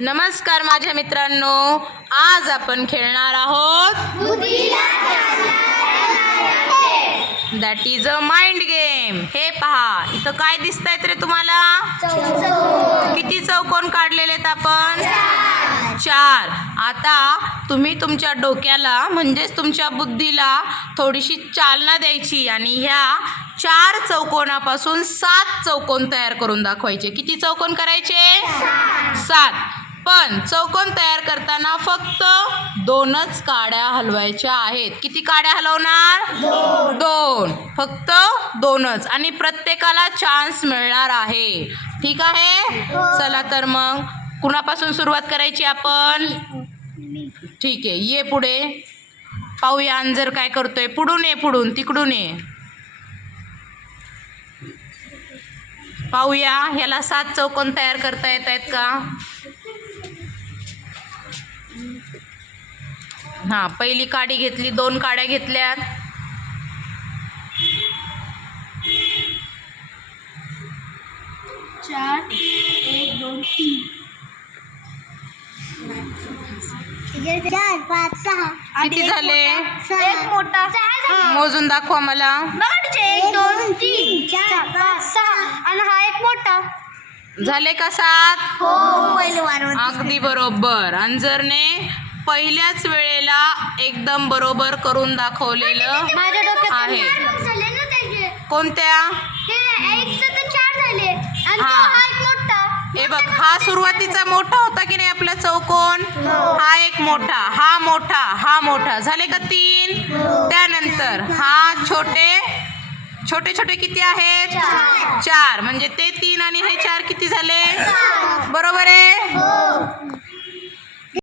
नमस्कार माझ्या मित्रांनो. आज आपण खेळणार आहोत that is a mind game हे पहा इथं काय दिसत आहेत रे तुम्हाला किती चौकोन काढलेले आहेत आपण? चार. आता तुम्ही तुमच्या डोक्याला म्हणजेच तुमच्या बुद्धीला थोडीशी चालना द्यायची आणि ह्या चार चौकोनापासून सात चौकोन तयार करून दाखवायचे. किती चौकोन करायचे? सात. पण चौकोन तयार करताना फक्त दोनच काड्या हलवायच्या आहेत. किती काड्या हलवणार? दोन. फक्त दोनच. आणि प्रत्येकाला चान्स मिळणार आहे. ठीक आहे? चला तर मग कुणापासून सुरुवात करायची आपण? ठीक आहे. ये पुढे. पाहूया अंजर काय करतोय. पुढून ये पुढून. तिकडून ये. पाहूया. ह्याला सात चौकोन तयार करता येत आहेत का? हां पहिली काडी घेतली दोन काड्या घेतल्यात. चार एक दोन तीन. चार पाच सहा. किती झाले? एक मोठा. सहा. मोजून दाखवा मला. एक दोन तीन चार पाच सहा. आणि हा एक मोठा. झाले का सात? हो पहिले अगदी बरोबर. अंजरने पहिल्याच वेळेला एकदम बरोबर करून दाखवलेलं माझ्या डोक्यात आहे. चार झाले ना त्याचे. कोणत्या? हे एकचं तर चार झाले. आणि तो हा. हा एक मोठा. हे बघ हा सुरुवातीचा मोठा होता की नाही आपला चौकोन? हा. एक मोठा हा मोठा हा मोठा. झाले का तीन? त्यानंतर हा छोटे छोटे छोटे किती आहेत? चार. म्हणजे ते तीन आणि हे चार किती झाले?